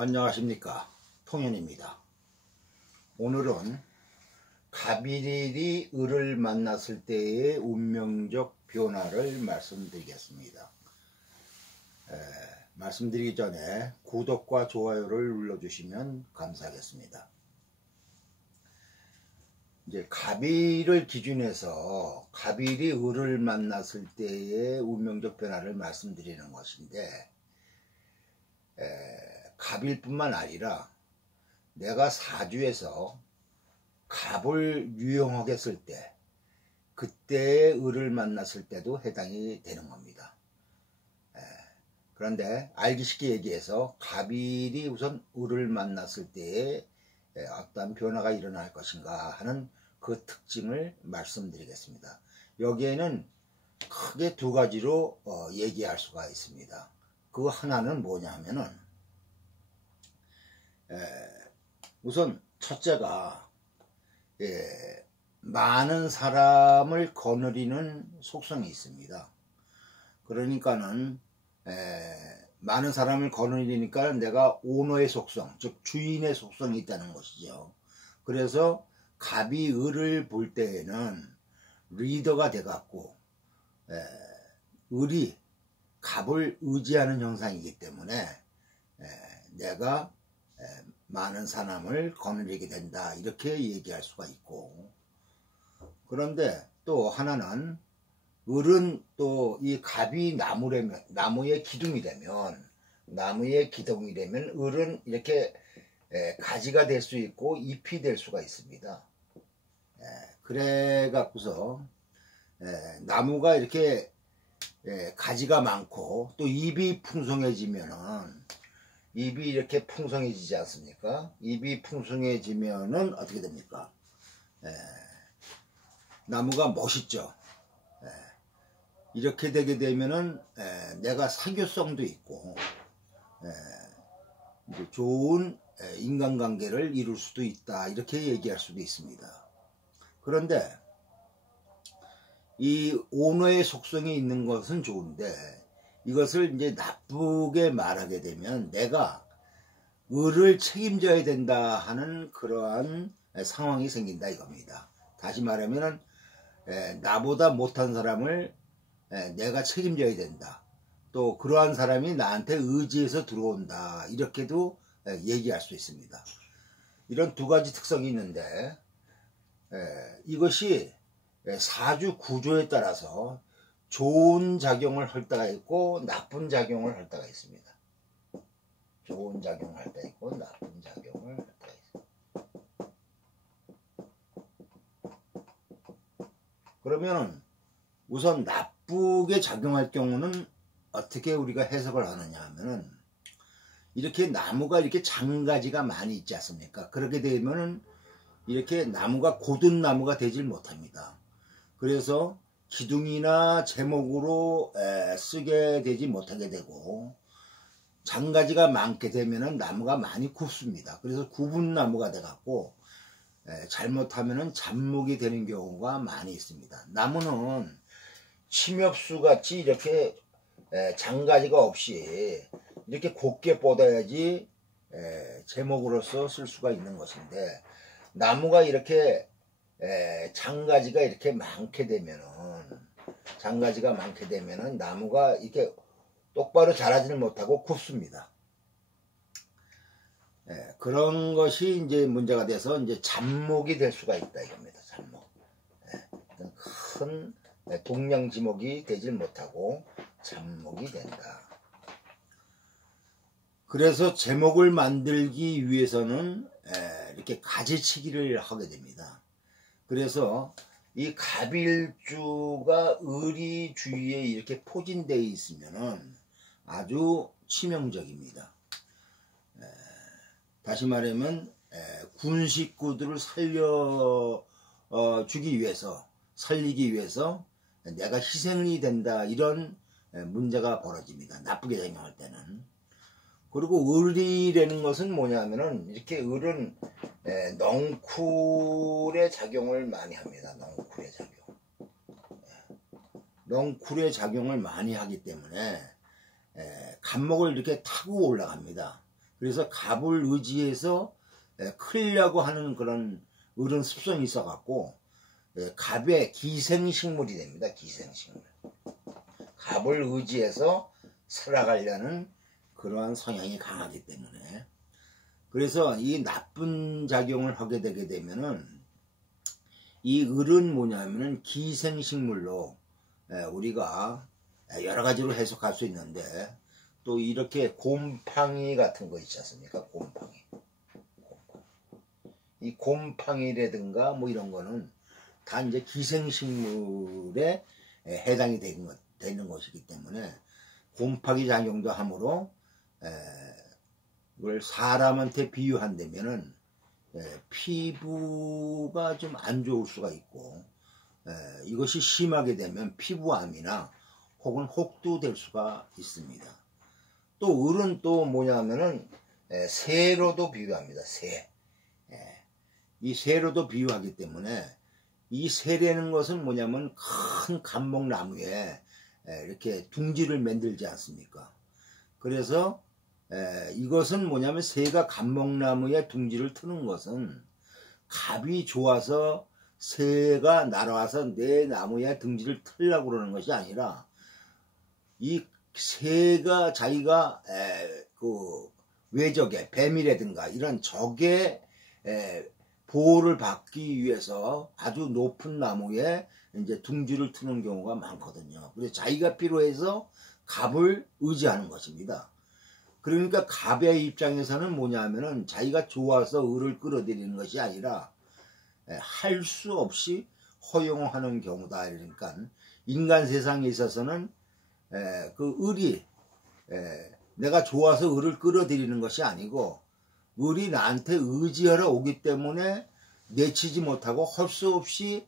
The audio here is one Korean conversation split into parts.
안녕하십니까, 통현입니다. 오늘은 갑일이 을을 만났을 때의 운명적 변화를 말씀드리겠습니다. 말씀드리기 전에 구독과 좋아요를 눌러주시면 감사하겠습니다. 이제 갑일을 기준해서 갑일이 을을 만났을 때의 운명적 변화를 말씀드리는 것인데, 갑일뿐만 아니라 내가 사주에서 갑을 유용하게 쓸 때, 그때의 을을 만났을 때도 해당이 되는 겁니다. 그런데 알기 쉽게 얘기해서 갑일이 우선 을을 만났을 때에 어떤 변화가 일어날 것인가 하는 그 특징을 말씀드리겠습니다. 여기에는 크게 두 가지로 얘기할 수가 있습니다. 그 하나는 뭐냐 하면은, 우선 첫째가 많은 사람을 거느리는 속성이 있습니다. 그러니까는 많은 사람을 거느리니까 내가 오너의 속성, 즉 주인의 속성이 있다는 것이죠. 그래서 갑이 을을 볼 때에는 리더가 돼갖고 을이 갑을 의지하는 형상이기 때문에 내가 많은 사람을 거느리게 된다, 이렇게 얘기할 수가 있고, 그런데 또 하나는 을은 또 이 갑이 나무의 기둥이 되면 을은 이렇게 가지가 될 수 있고 잎이 될 수가 있습니다. 그래 갖고서 나무가 이렇게 가지가 많고 또 잎이 풍성해지면은, 잎이 이렇게 풍성해지지 않습니까? 잎이 풍성해지면은 어떻게 됩니까? 나무가 멋있죠. 이렇게 되게 되면은 내가 사교성도 있고 좋은 인간관계를 이룰 수도 있다, 이렇게 얘기할 수도 있습니다. 그런데 이 오너의 속성이 있는 것은 좋은데, 이것을 이제 나쁘게 말하게 되면 내가 을을 책임져야 된다 하는 그러한 상황이 생긴다 이겁니다. 다시 말하면 나보다 못한 사람을 내가 책임져야 된다, 또 그러한 사람이 나한테 의지해서 들어온다, 이렇게도 얘기할 수 있습니다. 이런 두 가지 특성이 있는데, 이것이 사주 구조에 따라서 좋은 작용을 할 때가 있고 나쁜 작용을 할 때가 있습니다. 좋은 작용을 할 때 있고 나쁜 작용을 할 때가 있습니다. 그러면 우선 나쁘게 작용할 경우는 어떻게 우리가 해석을 하느냐 하면은, 이렇게 나무가 이렇게 장가지가 많이 있지 않습니까? 그렇게 되면은 이렇게 나무가 고든 나무가 되질 못합니다. 그래서 기둥이나 제목으로 쓰게 되지 못하게 되고, 장가지가 많게 되면은 나무가 많이 굽습니다. 그래서 굽은 나무가 돼갖고 잘못하면은 잡목이 되는 경우가 많이 있습니다. 나무는 침엽수 같이 이렇게 장가지가 없이 이렇게 곱게 뻗어야지 제목으로서 쓸 수가 있는 것인데, 나무가 이렇게 장가지가 이렇게 많게 되면은 나무가 이렇게 똑바로 자라지는 못하고 굽습니다. 그런 것이 이제 문제가 돼서 이제 잡목이 될 수가 있다 이겁니다. 잡목. 큰 동량지목이 되질 못하고 잡목이 된다. 그래서 제목을 만들기 위해서는 이렇게 가지치기를 하게 됩니다. 그래서 이 갑일주가 을이 주위에 이렇게 포진되어 있으면은 아주 치명적입니다. 다시 말하면 군 식구들을 살리기 위해서 내가 희생이 된다, 이런 문제가 벌어집니다. 나쁘게 작용할 때는. 그리고 을이라는 것은 뭐냐면은, 이렇게 을은 넝쿨의 작용을 많이 합니다. 넝쿨의 작용을 많이 하기 때문에 갑목을 이렇게 타고 올라갑니다. 그래서 갑을 의지해서 크려고 하는 그런 을은 습성이 있어 갖고 갑의 기생식물이 됩니다. 기생식물. 갑을 의지해서 살아가려는 그러한 성향이 강하기 때문에, 그래서 이 나쁜 작용을 하게 되게 되면은 이 을은 뭐냐면은 기생식물로 우리가 여러 가지로 해석할 수 있는데, 또 이렇게 곰팡이 같은 거 있지 않습니까? 곰팡이. 이 곰팡이라든가 뭐 이런 거는 다 이제 기생식물에 해당이 되는 것이기 때문에, 곰팡이 작용도 하므로 이걸 사람한테 비유한다면은 피부가 좀 안 좋을 수가 있고, 이것이 심하게 되면 피부암이나 혹은 혹도 될 수가 있습니다. 또 을은 또 뭐냐면은 새로도 비유합니다. 새. 이 새로도 비유하기 때문에, 이 새라는 것은 뭐냐면 큰 감목나무에 이렇게 둥지를 만들지 않습니까? 그래서 이것은 뭐냐면 새가 감목나무에 둥지를 트는 것은 갑이 좋아서 새가 날아와서 내 나무에 둥지를 틀려고 그러는 것이 아니라, 이 새가 자기가 그 외적의 뱀이라든가 이런 적의 보호를 받기 위해서 아주 높은 나무에 이제 둥지를 트는 경우가 많거든요. 그래서 자기가 필요해서 갑을 의지하는 것입니다. 그러니까 갑의 입장에서는 뭐냐면은 자기가 좋아서 을을 끌어들이는 것이 아니라 할 수 없이 허용하는 경우다. 그러니까 인간 세상에 있어서는 그 을이 내가 좋아서 을을 끌어들이는 것이 아니고, 을이 나한테 의지하러 오기 때문에 내치지 못하고 할 수 없이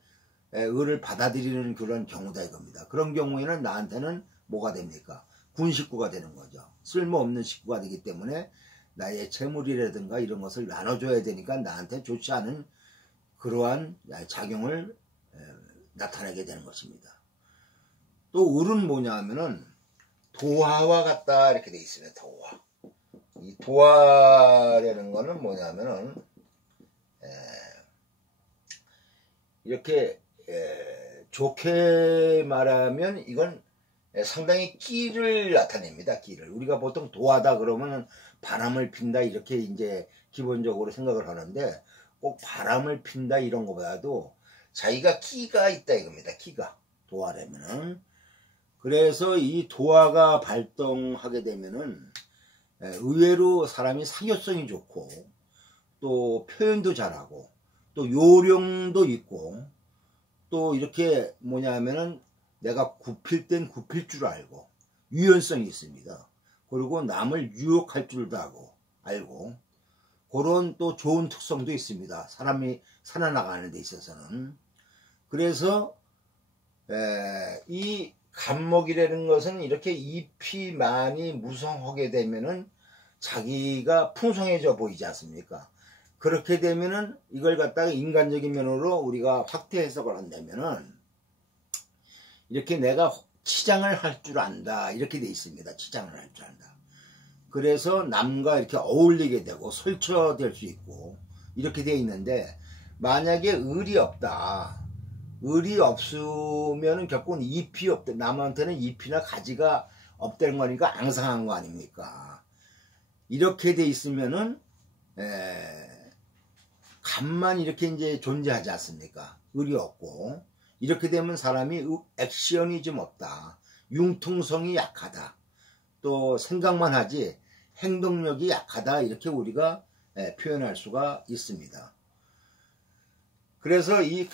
을을 받아들이는 그런 경우다 이겁니다. 그런 경우에는 나한테는 뭐가 됩니까? 군 식구가 되는 거죠. 쓸모없는 식구가 되기 때문에 나의 재물이라든가 이런 것을 나눠줘야 되니까 나한테 좋지 않은 그러한 작용을 나타내게 되는 것입니다. 또 을은 뭐냐 하면은 도화와 같다 이렇게 돼 있습니다. 도화. 이 도화라는 거는 뭐냐면은 이렇게 좋게 말하면 이건 상당히 끼를 나타냅니다. 끼를. 우리가 보통 도화다 그러면은 바람을 핀다 이렇게 이제 기본적으로 생각을 하는데, 꼭 바람을 핀다 이런 것보다도 자기가 끼가 있다 이겁니다. 끼가. 도화라면은. 그래서 이 도화가 발동하게 되면은 의외로 사람이 사교성이 좋고, 또 표현도 잘하고, 또 요령도 있고, 또 이렇게 뭐냐면은 내가 굽힐 땐 굽힐 줄 알고, 유연성이 있습니다. 그리고 남을 유혹할 줄도 알고, 그런 또 좋은 특성도 있습니다. 사람이 살아나가는 데 있어서는. 그래서 이 갑목이라는 것은 이렇게 잎이 많이 무성하게 되면은 자기가 풍성해져 보이지 않습니까? 그렇게 되면은 이걸 갖다가 인간적인 면으로 우리가 확대 해석을 한다면은 이렇게 내가 치장을 할 줄 안다 이렇게 돼 있습니다. 치장을 할 줄 안다. 그래서 남과 이렇게 어울리게 되고 설쳐될 수 있고 이렇게 돼 있는데, 만약에 을이 없다. 을이 없으면은 결국은 잎이 없다. 남한테는 잎이나 가지가 없다는 거니까 앙상한 거 아닙니까? 이렇게 돼 있으면은 갑만 이렇게 이제 존재하지 않습니까? 을이 없고, 이렇게 되면 사람이 액션이 좀 없다. 융통성이 약하다. 또 생각만 하지 행동력이 약하다. 이렇게 우리가 표현할 수가 있습니다. 그래서 이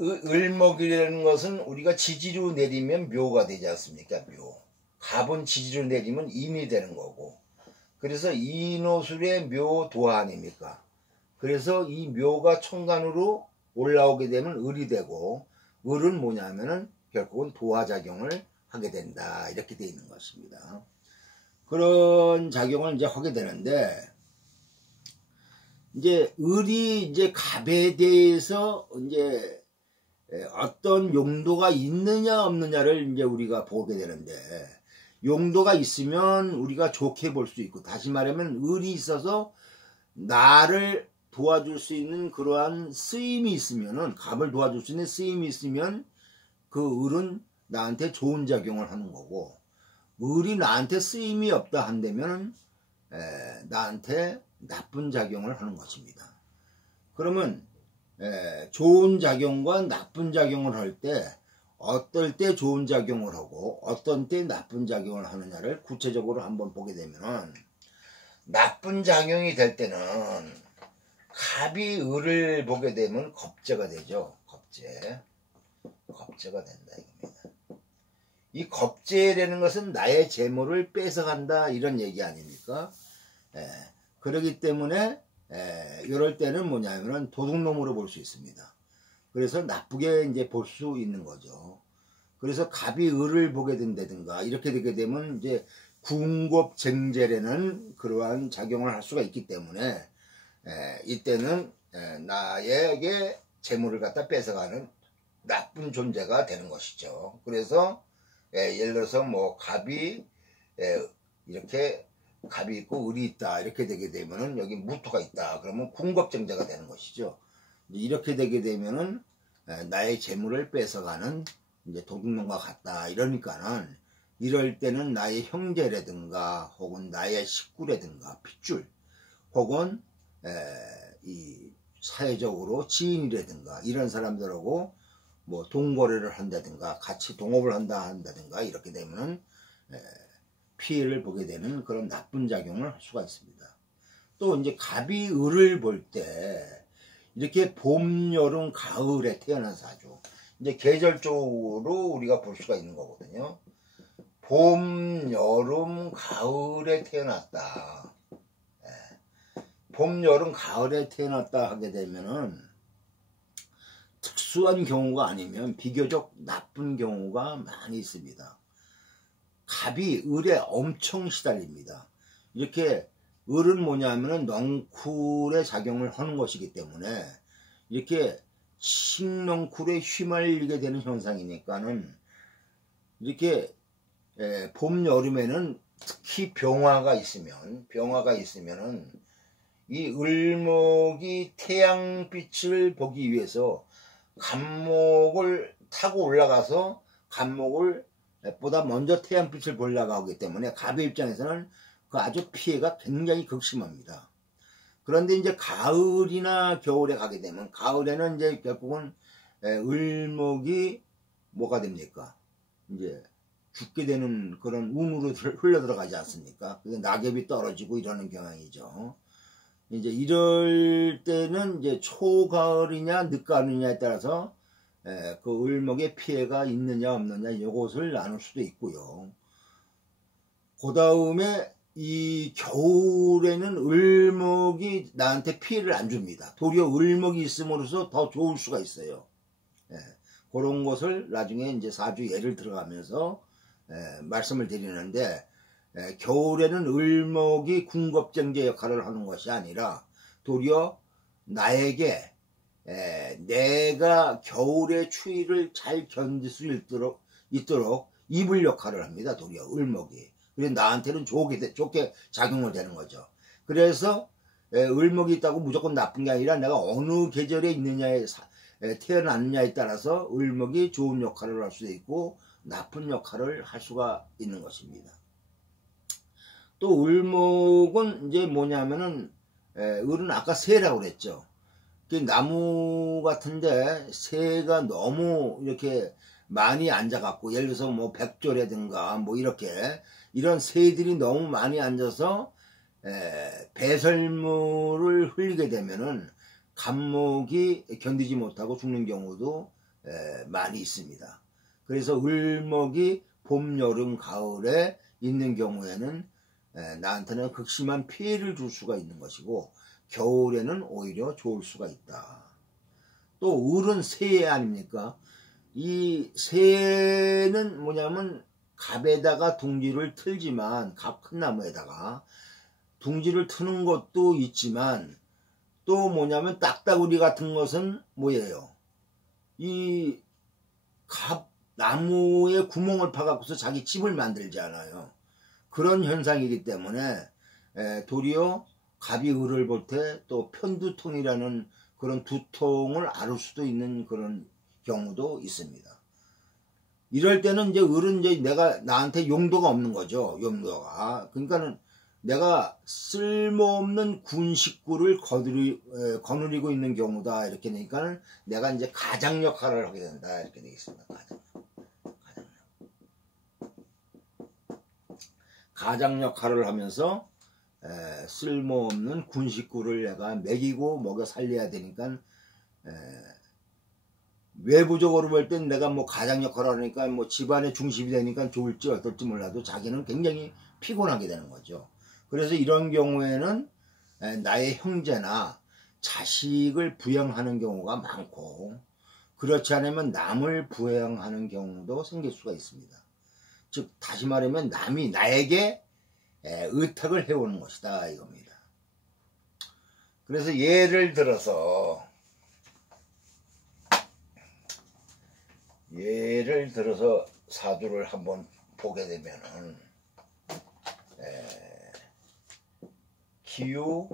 을목이라는 것은 우리가 지지로 내리면 묘가 되지 않습니까? 묘. 갑은 지지로 내리면 인이 되는 거고. 그래서 인호술의 묘 도화 아닙니까? 그래서 이 묘가 천간으로 올라오게 되면 을이 되고, 을은 뭐냐면은 결국은 도화작용을 하게 된다. 이렇게 되어 있는 것입니다. 그런 작용을 이제 하게 되는데, 이제 을이 이제 갑에 대해서 이제 어떤 용도가 있느냐 없느냐를 이제 우리가 보게 되는데, 용도가 있으면 우리가 좋게 볼 수 있고, 다시 말하면 을이 있어서 나를 도와줄 수 있는 그러한 쓰임이 있으면은, 갑을 도와줄 수 있는 쓰임이 있으면 그 을은 나한테 좋은 작용을 하는 거고, 을이 나한테 쓰임이 없다 한다면 나한테 나쁜 작용을 하는 것입니다. 그러면 좋은 작용과 나쁜 작용을 할 때 어떨 때 좋은 작용을 하고 어떤 때 나쁜 작용을 하느냐를 구체적으로 한번 보게 되면, 나쁜 작용이 될 때는 갑이 을을 보게 되면 겁재가 되죠. 겁재가 된다 이겁니다. 이 겁재라는 것은 나의 재물을 뺏어간다 이런 얘기 아닙니까? 그러기 때문에 이럴 때는 뭐냐면은 도둑놈으로 볼 수 있습니다. 그래서 나쁘게 이제 볼 수 있는 거죠. 그래서 갑이 을을 보게 된다든가 이렇게 되게 되면 이제 궁겁쟁재라는 그러한 작용을 할 수가 있기 때문에 이때는 나에게 재물을 갖다 뺏어가는 나쁜 존재가 되는 것이죠. 그래서 예를 들어서 뭐 갑이 이렇게 갑이 있고 을이 있다 이렇게 되게 되면은 여기 무토가 있다 그러면 궁겁쟁자가 되는 것이죠. 이렇게 되게 되면은 나의 재물을 뺏어가는 이제 도둑놈과 같다 이러니까는, 이럴 때는 나의 형제라든가 혹은 나의 식구라든가 핏줄 혹은 이 사회적으로 지인이라든가 이런 사람들하고 뭐 동거래를 한다든가 같이 동업을 한다든가 이렇게 되면은 피해를 보게 되는 그런 나쁜 작용을 할 수가 있습니다. 또 이제 갑이 을을 볼 때 이렇게 봄, 여름, 가을에 태어난 사주, 이제 계절적으로 우리가 볼 수가 있는 거거든요. 봄, 여름, 가을에 태어났다. 봄, 여름, 가을에 태어났다 하게 되면은 특수한 경우가 아니면 비교적 나쁜 경우가 많이 있습니다. 갑이 을에 엄청 시달립니다. 이렇게 을은 뭐냐면은 넝쿨의 작용을 하는 것이기 때문에 이렇게 식넝쿨에 휘말리게 되는 현상이니까는, 이렇게 봄, 여름에는 특히 병화가 있으면은 이 을목이 태양빛을 보기 위해서 간목을 타고 올라가서 간목을 보다 먼저 태양빛을 보려고 하기 때문에 갑의 입장에서는 그 아주 피해가 굉장히 극심합니다. 그런데 이제 가을이나 겨울에 가게 되면, 가을에는 이제 결국은 을목이 뭐가 됩니까? 이제 죽게 되는 그런 운으로 흘러 들어가지 않습니까? 그게 낙엽이 떨어지고 이러는 경향이죠. 이제 이럴 때는 이제 초가을이냐 늦가을이냐에 따라서 그 을목의 피해가 있느냐 없느냐 이것을 나눌 수도 있고요. 그 다음에 이 겨울에는 을목이 나한테 피해를 안 줍니다. 도리어 을목이 있음으로써 더 좋을 수가 있어요. 그런 것을 나중에 이제 사주 예를 들어가면서 말씀을 드리는데, 겨울에는 을목이 궁겁쟁제 역할을 하는 것이 아니라 도리어 나에게 내가 겨울의 추위를 잘 견딜 수 있도록 이불 역할을 합니다. 도리어 을목이. 그래서 나한테는 좋게 작용을 되는 거죠. 그래서 을목이 있다고 무조건 나쁜 게 아니라 내가 어느 계절에 있느냐에 태어났느냐에 따라서 을목이 좋은 역할을 할 수도 있고 나쁜 역할을 할 수가 있는 것입니다. 또 을목은 이제 뭐냐면은 을은 아까 새라고 그랬죠. 나무 같은데 새가 너무 이렇게 많이 앉아갖고, 예를 들어서 뭐 백조라든가 뭐 이렇게 이런 새들이 너무 많이 앉아서 배설물을 흘리게 되면은 간목이 견디지 못하고 죽는 경우도 많이 있습니다. 그래서 을목이 봄, 여름, 가을에 있는 경우에는 나한테는 극심한 피해를 줄 수가 있는 것이고, 겨울에는 오히려 좋을 수가 있다. 또 을은 새 아닙니까? 이 새는 뭐냐면 갑에다가 둥지를 틀지만, 갑 큰 나무에다가 둥지를 트는 것도 있지만, 또 뭐냐면 딱따구리 같은 것은 뭐예요? 이 갑 나무에 구멍을 파갖고서 자기 집을 만들지 않아요. 그런 현상이기 때문에 도리어 갑이 을을 볼 때 또 편두통이라는 그런 두통을 앓을 수도 있는 그런 경우도 있습니다. 이럴 때는 이제 을은 이제 내가 나한테 용도가 없는 거죠. 용도가. 그러니까는 내가 쓸모없는 군 식구를 거느리고 있는 경우다. 이렇게 되니까 내가 이제 가장 역할을 하게 된다. 이렇게 되겠습니다. 가장 역할을 하면서 쓸모없는 군 식구를 내가 먹이고 먹여 살려야 되니까 외부적으로 볼 땐 내가 뭐 가장 역할을 하니까 뭐 집안의 중심이 되니까 좋을지 어떨지 몰라도 자기는 굉장히 피곤하게 되는 거죠. 그래서 이런 경우에는 나의 형제나 자식을 부양하는 경우가 많고, 그렇지 않으면 남을 부양하는 경우도 생길 수가 있습니다. 즉 다시 말하면 남이 나에게 의탁을 해오는 것이다 이겁니다. 그래서 예를 들어서 사주를 한번 보게 되면은 기우,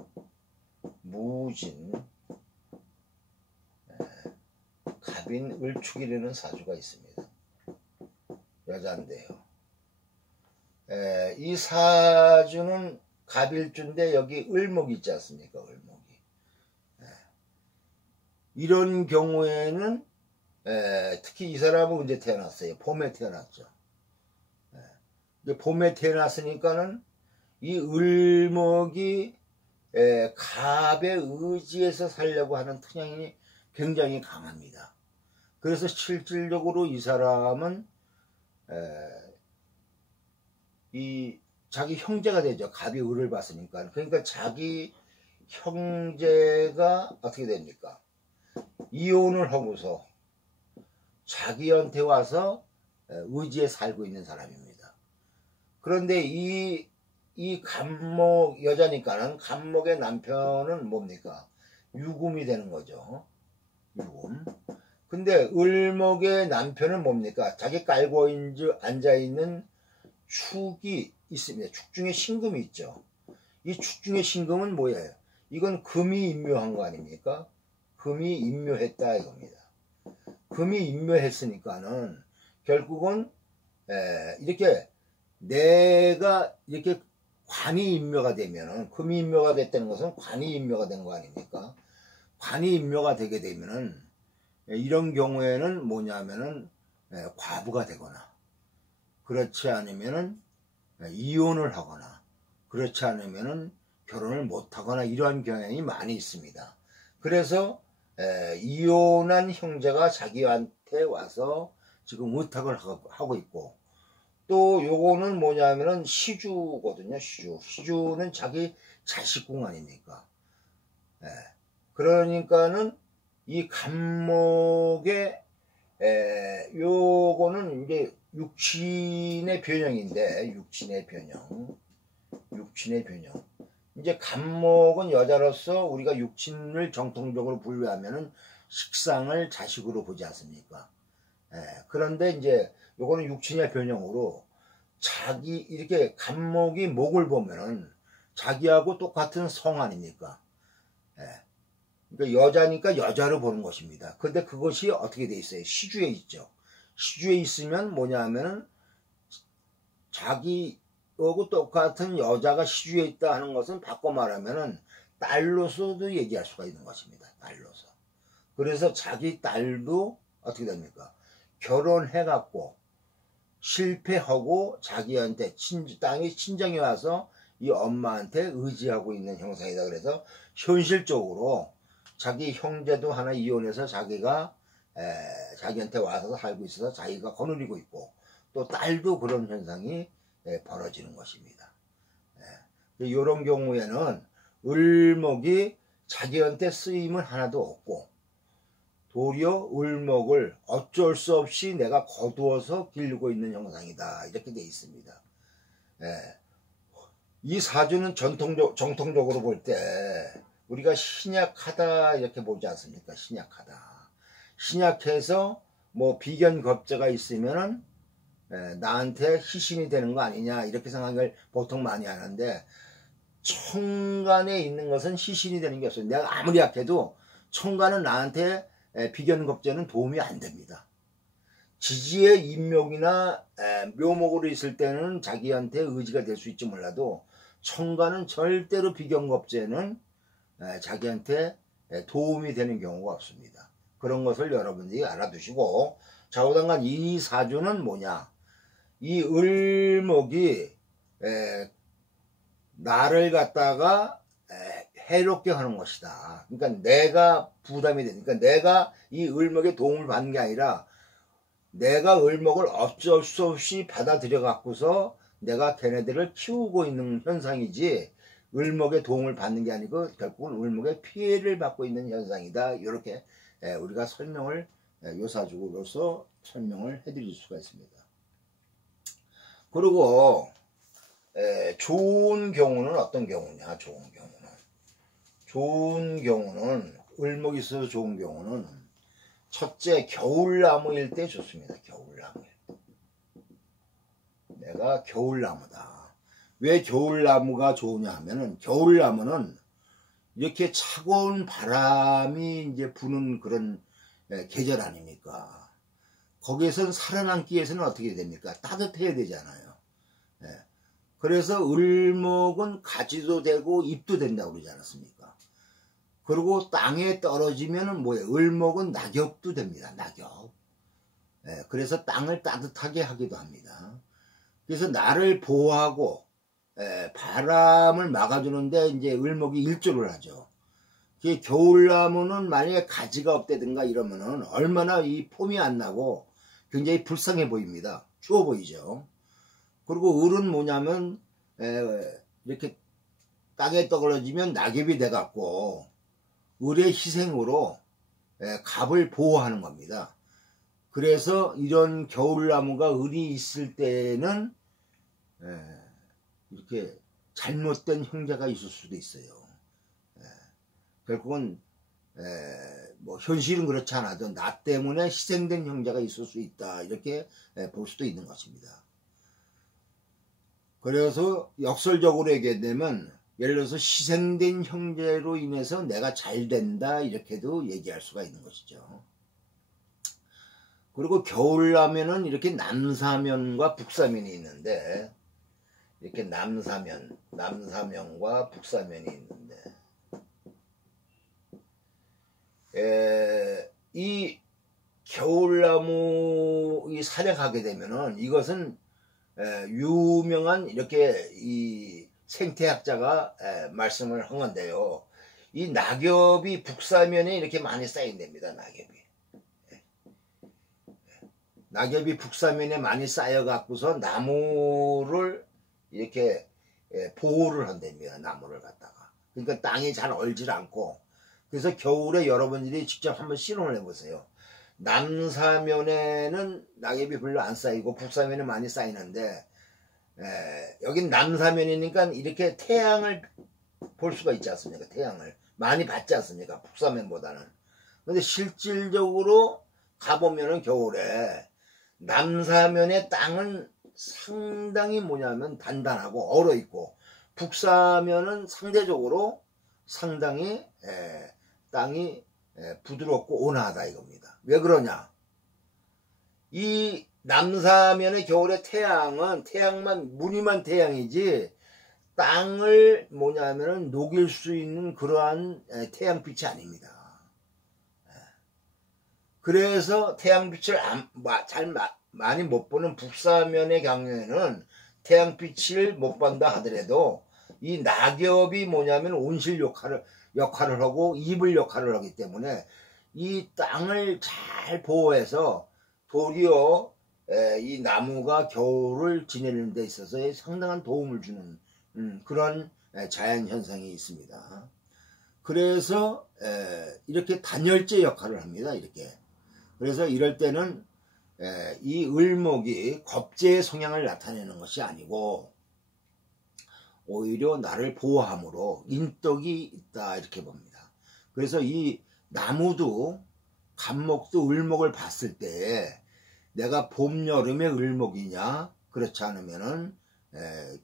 무진, 갑인, 을축이라는 사주가 있습니다. 여자인데요. 이 사주는 갑일주인데 여기 을목이 있지 않습니까? 을목이. 이런 경우에는 특히 이 사람은 언제 태어났어요? 봄에 태어났죠. 봄에 태어났으니까는 이 을목이 갑의 의지에서 살려고 하는 특성이 굉장히 강합니다. 그래서 실질적으로 이 사람은 이 자기 형제가 되죠. 갑이 을을 봤으니까. 그러니까 자기 형제가 어떻게 됩니까? 이혼을 하고서 자기한테 와서 의지에 살고 있는 사람입니다. 그런데 이 갑목 여자니까는 갑목의 남편은 뭡니까? 유금이 되는 거죠. 유금. 근데 을목의 남편은 뭡니까? 자기 깔고 앉아있는 축이 있습니다. 축 중에 신금이 있죠. 이 축 중에 신금은 뭐예요? 이건 금이 임묘한 거 아닙니까? 금이 임묘했다 이겁니다. 금이 임묘했으니까는 결국은 이렇게 내가 이렇게 관이 임묘가 되면은, 금이 임묘가 됐다는 것은 관이 임묘가 된 거 아닙니까? 관이 임묘가 되게 되면은 이런 경우에는 뭐냐면은 과부가 되거나, 그렇지 않으면은 이혼을 하거나, 그렇지 않으면은 결혼을 못하거나 이러한 경향이 많이 있습니다. 그래서 이혼한 형제가 자기한테 와서 지금 의탁을 하고 있고, 또 요거는 뭐냐면은 시주거든요. 시주는 자기 자식궁 아닙니까? 그러니까는 이 갑목의 요거는 이제 육친의 변형인데, 육친의 변형. 이제 갑목은 여자로서 우리가 육친을 정통적으로 분류하면은 식상을 자식으로 보지 않습니까? 그런데 이제 요거는 육친의 변형으로 자기 이렇게 갑목이 목을 보면은 자기하고 똑같은 성 아닙니까? 그러니까 여자니까 여자로 보는 것입니다. 근데 그것이 어떻게 돼 있어요? 시주에 있죠. 시주에 있으면 뭐냐 하면은 자기하고 똑같은 여자가 시주에 있다 하는 것은 바꿔 말하면은 딸로서도 얘기할 수가 있는 것입니다. 딸로서. 그래서 자기 딸도 어떻게 됩니까? 결혼해갖고 실패하고 자기한테 땅에 친정에 와서 이 엄마한테 의지하고 있는 형상이다. 그래서 현실적으로 자기 형제도 하나 이혼해서 자기가 자기한테 와서 살고 있어서 자기가 거느리고 있고, 또 딸도 그런 현상이 벌어지는 것입니다. 이런 경우에는 을목이 자기한테 쓰임은 하나도 없고, 도리어 을목을 어쩔 수 없이 내가 거두어서 기르고 있는 형상이다. 이렇게 되어 있습니다. 이 사주는 정통적으로 볼 때 우리가 신약하다 이렇게 보지 않습니까? 신약하다. 신약해서 뭐 비견겁자가 있으면은 나한테 희신이 되는 거 아니냐 이렇게 생각을 보통 많이 하는데, 천간에 있는 것은 희신이 되는 게 없어요. 내가 아무리 약해도 천간은 나한테 비견겁제는 도움이 안 됩니다. 지지의 인묘이나 묘목으로 있을 때는 자기한테 의지가 될 수 있지 몰라도, 천간은 절대로 비견겁제는 자기한테 도움이 되는 경우가 없습니다. 그런 것을 여러분들이 알아두시고, 좌우당간 이 사주는 뭐냐, 이 을목이 나를 갖다가 해롭게 하는 것이다. 그러니까 내가 부담이 되니까, 내가 이 을목의 도움을 받는 게 아니라 내가 을목을 어쩔 수 없이 받아들여 갖고서 내가 걔네들을 키우고 있는 현상이지, 을목의 도움을 받는 게 아니고 결국은 을목의 피해를 받고 있는 현상이다. 이렇게 우리가 설명을, 요사주로서 설명을 해드릴 수가 있습니다. 그리고 좋은 경우는 어떤 경우냐? 좋은 경우는 을목이 있어서 좋은 경우는, 첫째, 겨울나무일 때 좋습니다. 겨울나무일 때. 내가 겨울나무다. 왜 겨울나무가 좋으냐 하면은, 겨울나무는 이렇게 차가운 바람이 이제 부는 그런 계절 아닙니까? 거기에선 살아남기 위해서는 어떻게 됩니까? 따뜻해야 되잖아요. 그래서 을목은 가지도 되고 잎도 된다고 그러지 않았습니까? 그리고 땅에 떨어지면은 뭐예요? 을목은 낙엽도 됩니다. 낙엽. 그래서 땅을 따뜻하게 하기도 합니다. 그래서 나를 보호하고 바람을 막아주는데 이제 을목이 일조를 하죠. 겨울나무는 만약에 가지가 없다든가 이러면은 얼마나 이 폼이 안 나고 굉장히 불쌍해 보입니다. 추워 보이죠. 그리고 을은 뭐냐면 이렇게 땅에 떨어지면 낙엽이 돼갖고 을의 희생으로 갑을 보호하는 겁니다. 그래서 이런 겨울나무가 을이 있을 때는 이렇게 잘못된 형제가 있을 수도 있어요. 결국은 뭐 현실은 그렇지 않아도 나 때문에 희생된 형제가 있을 수 있다, 이렇게 볼 수도 있는 것입니다. 그래서 역설적으로 얘기하면, 예를 들어서 희생된 형제로 인해서 내가 잘 된다, 이렇게도 얘기할 수가 있는 것이죠. 그리고 겨울나무는 이렇게 남사면과 북사면이 있는데, 이렇게 남사면과 북사면이 있는데, 이 겨울나무 이 산에 가게 되면은, 이것은 유명한 이렇게 이 생태학자가 말씀을 한 건데요. 이 낙엽이 북사면에 이렇게 많이 쌓인답니다. 낙엽이 북사면에 많이 쌓여 갖고서 나무를 이렇게 보호를 한답니다. 나무를 갖다가. 그러니까 땅이 잘 얼질 않고. 그래서 겨울에 여러분들이 직접 한번 실험을 해보세요. 남사면에는 낙엽이 별로 안 쌓이고 북사면에 많이 쌓이는데, 여긴 남사면이니까 이렇게 태양을 볼 수가 있지 않습니까? 태양을 많이 받지 않습니까? 북사면보다는. 근데 실질적으로 가보면은 겨울에 남사면의 땅은 상당히 뭐냐면 단단하고 얼어있고, 북사면은 상대적으로 상당히 땅이 부드럽고 온화하다 이겁니다. 왜 그러냐? 이 남사면의 겨울의 태양은 태양만, 무늬만 태양이지 땅을 뭐냐면은 녹일 수 있는 그러한 태양빛이 아닙니다. 그래서 태양빛을 잘 많이 못 보는 북사면의 경우에는 태양빛을 못 본다 하더라도 이 낙엽이 뭐냐면 온실 역할을 하고 이불 역할을 하기 때문에 이 땅을 잘 보호해서 도리어 이 나무가 겨울을 지내는 데 있어서 상당한 도움을 주는 그런 자연 현상이 있습니다. 그래서 이렇게 단열재 역할을 합니다. 이렇게. 그래서 이럴 때는 이 을목이 겁재의 성향을 나타내는 것이 아니고 오히려 나를 보호함으로 인덕이 있다, 이렇게 봅니다. 그래서 이 나무도 갑목도 을목을 봤을 때 내가 봄, 여름의 을목이냐, 그렇지 않으면은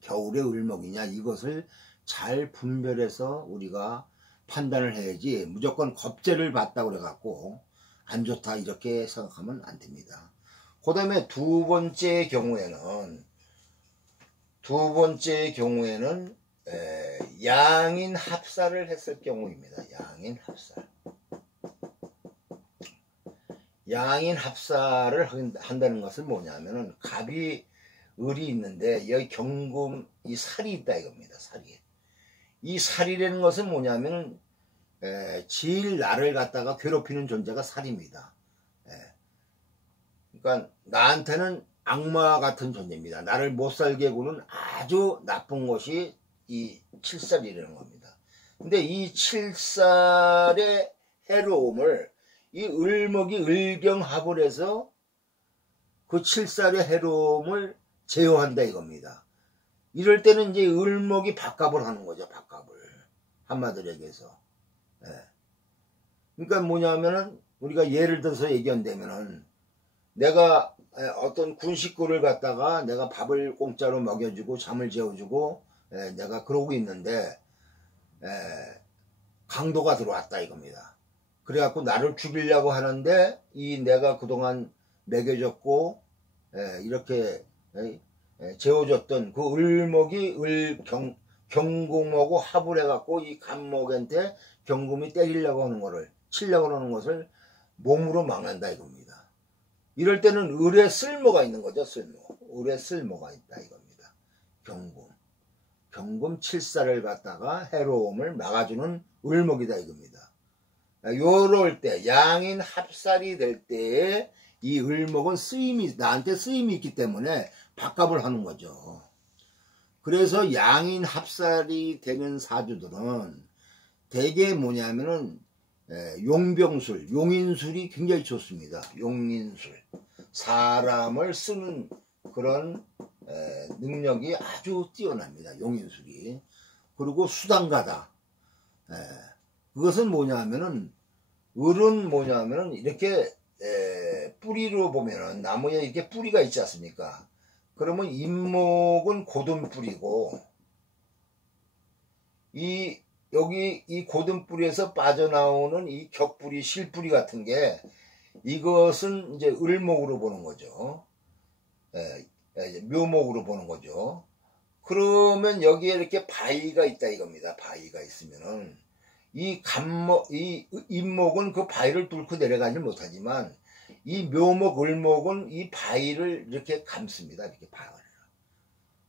겨울의 을목이냐, 이것을 잘 분별해서 우리가 판단을 해야지 무조건 겁재를 봤다고 그래갖고 안 좋다 이렇게 생각하면 안 됩니다. 그 다음에 두 번째 경우에는 양인 합살을 했을 경우입니다. 양인 합살. 양인 합살을 한다는 것은 뭐냐면은 갑이 을이 있는데 여기 경금 이 살이 있다 이겁니다. 살이. 이 살이라는 것은 뭐냐면은 제일 나를 갖다가 괴롭히는 존재가 살입니다. 그러니까 나한테는 악마 같은 존재입니다. 나를 못 살게 구는 아주 나쁜 것이 이 칠살이라는 겁니다. 근데 이 칠살의 해로움을 이 을목이 을경합을 해서 그 칠살의 해로움을 제어한다 이겁니다. 이럴 때는 이제 을목이 밥값을 하는 거죠. 밥값을. 한마디로 얘기해서. 그러니까 뭐냐면은 우리가 예를 들어서 얘기한다면은 내가 어떤 군 식구를 갖다가 내가 밥을 공짜로 먹여주고 잠을 재워주고 내가 그러고 있는데 강도가 들어왔다 이겁니다. 그래갖고 나를 죽이려고 하는데 이 내가 그동안 먹여줬고 이렇게 재워줬던 그 을목이 경금하고 합을 해갖고 이 간목한테 경금이 때리려고 하는 거를 치려고 하는 것을 몸으로 막는다 이겁니다. 이럴 때는 을의 쓸모가 있는 거죠. 을의 쓸모가 있다 이겁니다. 경금 칠살을 갖다가 해로움을 막아주는 을목이다 이겁니다. 요럴 때 양인 합살이 될 때에 이 을목은 나한테 쓰임이 있기 때문에 밥값을 하는 거죠. 그래서 양인 합살이 되는 사주들은 대개 뭐냐면은 용인술이 굉장히 좋습니다. 용인술. 사람을 쓰는 그런 능력이 아주 뛰어납니다. 용인술이. 그리고 수단가다. 그것은 뭐냐면은 을은 뭐냐면은 이렇게 뿌리로 보면은 나무에 이렇게 뿌리가 있지 않습니까? 그러면 잎목은 고든 뿌리고 여기 이 고든 뿌리에서 빠져나오는 이 격뿌리, 실뿌리 같은 게 이것은 이제 을목으로 보는 거죠. 묘목으로 보는 거죠. 그러면 여기에 이렇게 바위가 있다 이겁니다. 바위가 있으면은 이 잎목은 그 바위를 뚫고 내려가지 못하지만 이 묘목, 을목은 이 바위를 이렇게 감습니다. 이렇게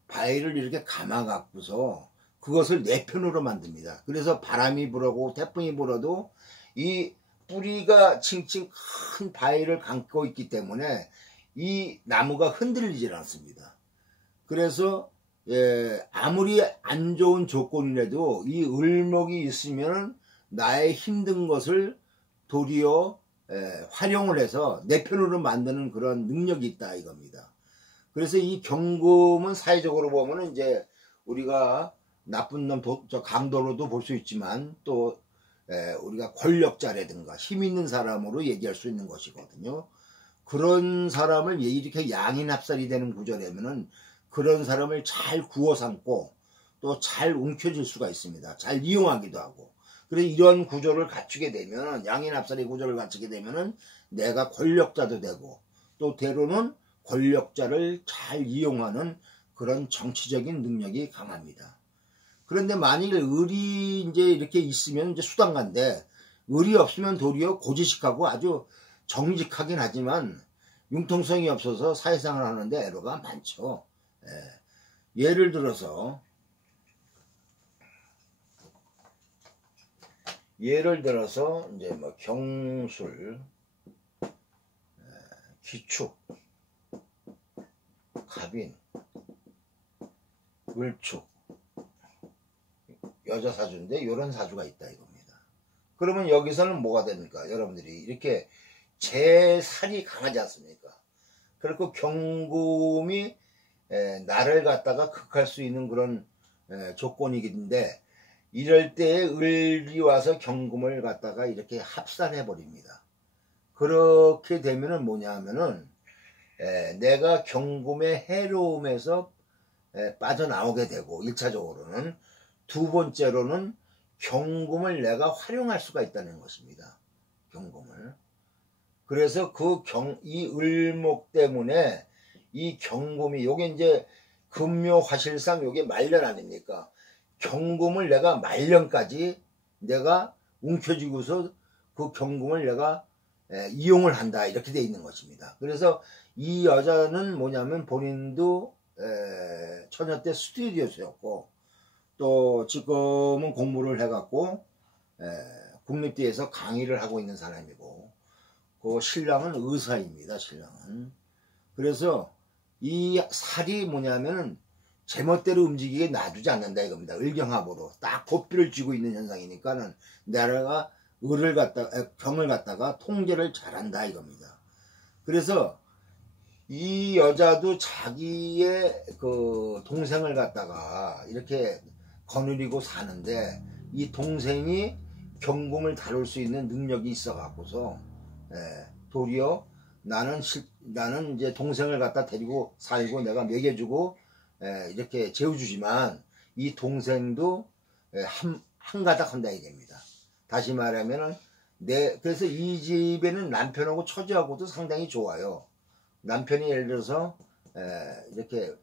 바위를 이렇게 감아갖고서 그것을 내 편으로 만듭니다. 그래서 바람이 불어고 태풍이 불어도 이 뿌리가 칭칭 큰 바위를 감고 있기 때문에 이 나무가 흔들리질 않습니다. 그래서 아무리 안 좋은 조건이라도 이 을목이 있으면 나의 힘든 것을 도리어 활용을 해서 내 편으로 만드는 그런 능력이 있다 이겁니다. 그래서 이 경금은 사회적으로 보면은 이제 우리가 나쁜 놈, 강도로도 볼 수 있지만 또 우리가 권력자라든가 힘 있는 사람으로 얘기할 수 있는 것이거든요. 그런 사람을 이렇게 양인합살이 되는 구조라면은 그런 사람을 잘 구워 삼고 또 잘 움켜쥘 수가 있습니다. 잘 이용하기도 하고. 그래서 이런 구조를 갖추게 되면 양인합살의 구조를 갖추게 되면은 내가 권력자도 되고 또 때로는 권력자를 잘 이용하는 그런 정치적인 능력이 강합니다. 그런데 만일 을이 이제 이렇게 있으면 이제 수단가인데 을이 없으면 도리어 고지식하고 아주 정직하긴 하지만 융통성이 없어서 사회생활을 하는데 애로가 많죠. 예를 들어서 이제 뭐 경술, 기축, 갑인, 을축, 여자 사주인데 이런 사주가 있다 이겁니다. 그러면 여기서는 뭐가 됩니까? 여러분들이 이렇게 제살이 강하지 않습니까? 그리고 경금이 나를 갖다가 극할 수 있는 그런 조건이긴데 이럴 때 을이 와서 경금을 갖다가 이렇게 합살해 버립니다. 그렇게 되면은 뭐냐 하면은 내가 경금의 해로움에서 빠져나오게 되고 1차적으로는 두 번째로는 경금을 내가 활용할 수가 있다는 것입니다. 경금을. 그래서 이 을목 때문에 이 경금이 요게 이제 금묘화실상 요게 말년 아닙니까? 경금을 내가 말년까지 내가 움켜쥐고서 그 경금을 내가 이용을 한다 이렇게 돼 있는 것입니다. 그래서 이 여자는 뭐냐면 본인도 처녀 때 스튜디오스였고 또 지금은 공부를 해갖고 국립대에서 강의를 하고 있는 사람이고 그 신랑은 의사입니다. 신랑은. 그래서 이 살이 뭐냐면은 제멋대로 움직이게 놔두지 않는다 이겁니다. 을경합으로 딱 고삐를 쥐고 있는 현상이니까는 내가 경을 갖다가 통제를 잘한다 이겁니다. 그래서 이 여자도 자기의 그 동생을 갖다가 이렇게 거느리고 사는데 이 동생이 경금을 다룰 수 있는 능력이 있어 갖고서 도리어 나는 이제 동생을 갖다 데리고 살고 내가 먹여주고 이렇게 재워주지만 이 동생도 한 가닥 한다 이겁니다. 다시 말하면은 그래서 이 집에는 남편하고 처제하고도 상당히 좋아요. 남편이 예를 들어서 이렇게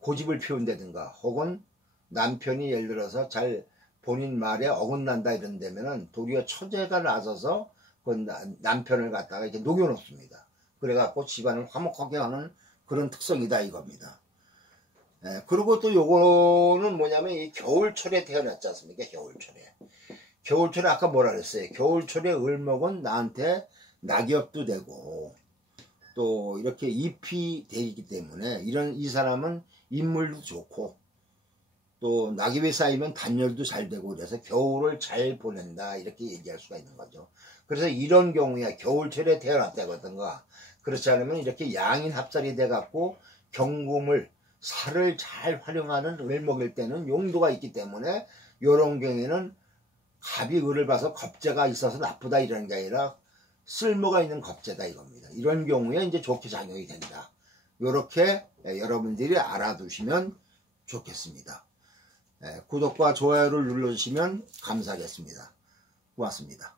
고집을 피운다든가 혹은 남편이 예를 들어서 잘 본인 말에 어긋난다 이런 데면은 도리어 처제가 나서서 그 남편을 갖다가 이렇게 녹여놓습니다. 그래갖고 집안을 화목하게 하는 그런 특성이다 이겁니다. 그리고 또 요거는 뭐냐면 이 겨울철에 태어났지 않습니까? 겨울철에 아까 뭐라 그랬어요? 겨울철에 을목은 나한테 낙엽도 되고 또 이렇게 잎이 되기 때문에 이 사람은 인물도 좋고 또 낙엽이 쌓이면 단열도 잘 되고 그래서 겨울을 잘 보낸다 이렇게 얘기할 수가 있는 거죠. 그래서 이런 경우에 겨울철에 태어났다거든가 그렇지 않으면 이렇게 양인 합살이 돼 갖고 경금을 살을 잘 활용하는 을목일 때는 용도가 있기 때문에 이런 경우에는 갑이 을을 봐서 겁재가 있어서 나쁘다 이런 게 아니라 쓸모가 있는 겁재다 이겁니다. 이런 경우에 이제 좋게 작용이 된다. 이렇게 여러분들이 알아두시면 좋겠습니다. 구독과 좋아요를 눌러주시면 감사하겠습니다. 고맙습니다.